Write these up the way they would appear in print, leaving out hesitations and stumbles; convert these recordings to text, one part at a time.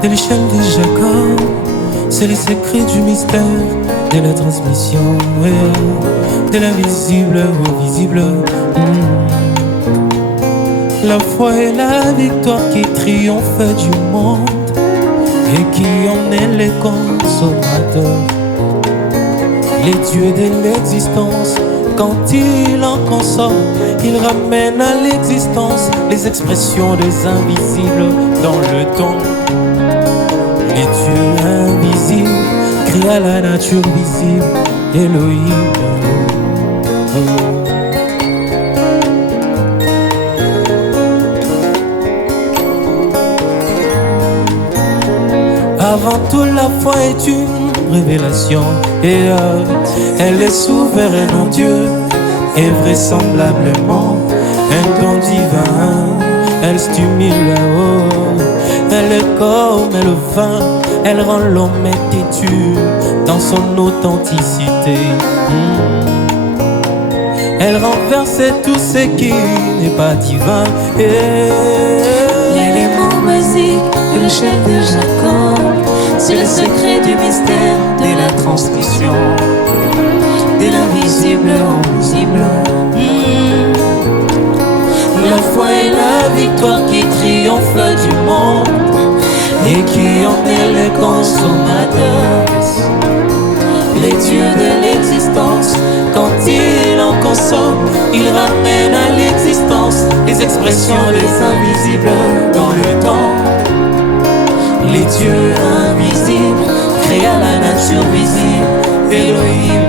De l'échelle de Jacob, c'est les secrets du mystère, de la transmission, de l'invisible au visible. La foi et la victoire qui triomphe du monde et qui en est les consommateurs. Les dieux de l'existence, quand il en consomme, il ramène à l'existence les expressions des invisibles dans le temps. Les dieux invisibles créent à la nature visible, Elohim. Avant tout, la foi est une révélation et elle est souveraine en Dieu et vraisemblablement un don divin. Elle stimule elle est comme le vin, elle rend l'homme têtu dans son authenticité. Elle renverse tout ce qui n'est pas divin. L'élément basique de l'échelle de Jacob, c'est le secret du mystère de la transmission, de l'invisible au visible. La foi et la victoire qui triomphe du monde et qui en est les consommateurs. Les dieux de l'existence, quand il en consomme, il ramène à l'existence les expressions des invisibles dans le temps. Les dieux invisibles créent à la nature visible, Elohim.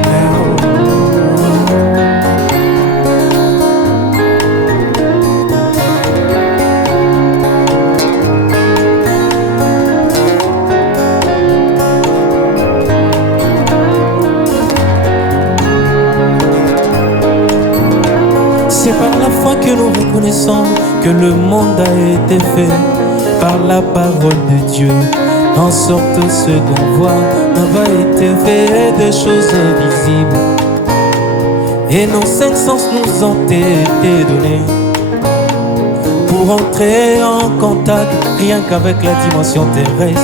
C'est par la foi que nous reconnaissons que le monde a été fait par la parole de Dieu, en sorte que ce qu'on voit n'a pas été fait des choses visibles. Et nos cinq sens nous ont été donnés pour entrer en contact rien qu'avec la dimension terrestre.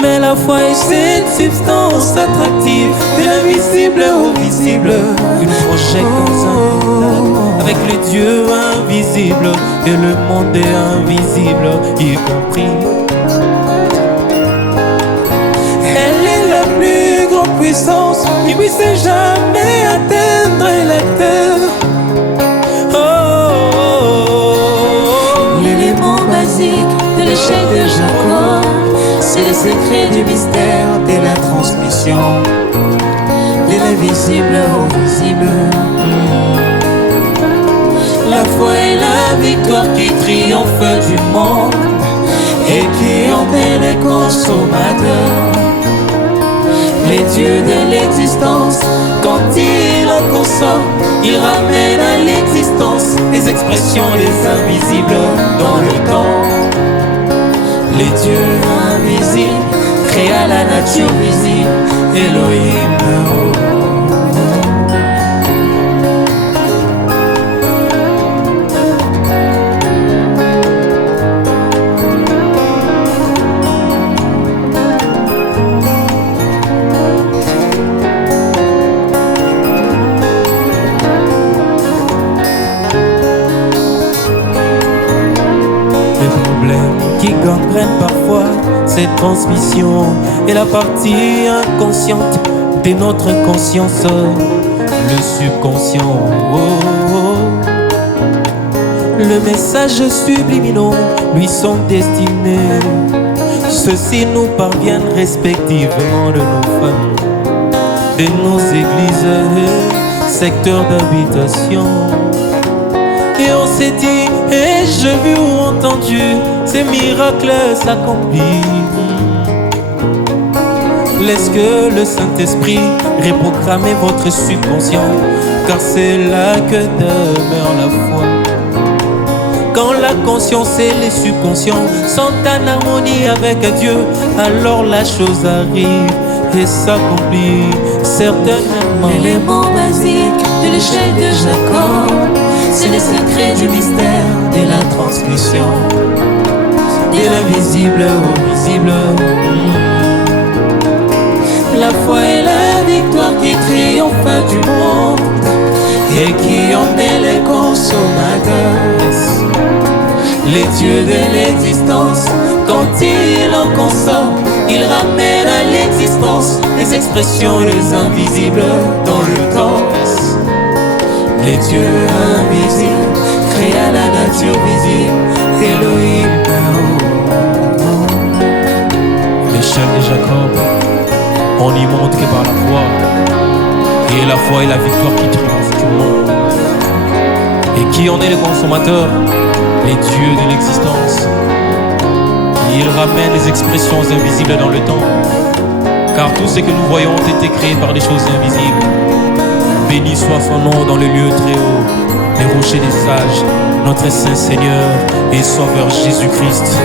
Mais la foi est cette substance attractive de l'invisible au visible, une projette dans un mental avec les dieux invisibles et le monde est invisible y compris. Elle est la plus grande puissance qui puisse jamais atteindre la terre. L'élément basique de l'échelle de Jacob, c'est le secret du mystère de la transmission, de l'invisible au visible. La foi et la victoire qui triomphe du monde et qui en est les consommateurs. Les dieux de l'existence, quand il en consomme, il ramène à l'existence les expressions des invisibles dans le temps. Les dieux invisibles créent à la nature visible, Elohim. Qui gangrène parfois cette transmission et la partie inconsciente de notre conscience, le subconscient. Le message subliminaux lui sont destinés. Ceux-ci nous parviennent respectivement de nos familles, de nos églises, secteurs d'habitation. Et on s'est dit, ai-je vu ou entendu ces miracles s'accomplir? Laisse que le Saint-Esprit reprogramme votre subconscient, car c'est là que demeure la foi. Quand la conscience et les subconscients sont en harmonie avec Dieu, alors la chose arrive et s'accomplit certainement. L'élément basique de l'échelle de Jacob, c'est le secret du mystère de la transmission, de l'invisible au visible. La foi est la victoire qui triomphe du monde et qui en est le consommateur. Les dieux de l'existence, quand il en consomme, il ramène à l'existence les expressions les invisibles dans le temps. Les dieux invisibles créent la nature visible, Elohim. L'échelle de Jacob, on n'y monte que par la foi. Et la foi est la victoire qui triomphe du monde. Et qui en est le consommateur? Les dieux de l'existence. Il ramène les expressions invisibles dans le temps, car tout ce que nous voyons ont été créés par des choses invisibles. Béni soit son nom dans le lieu très haut, les rochers des sages, notre Saint Seigneur et Sauveur Jésus-Christ.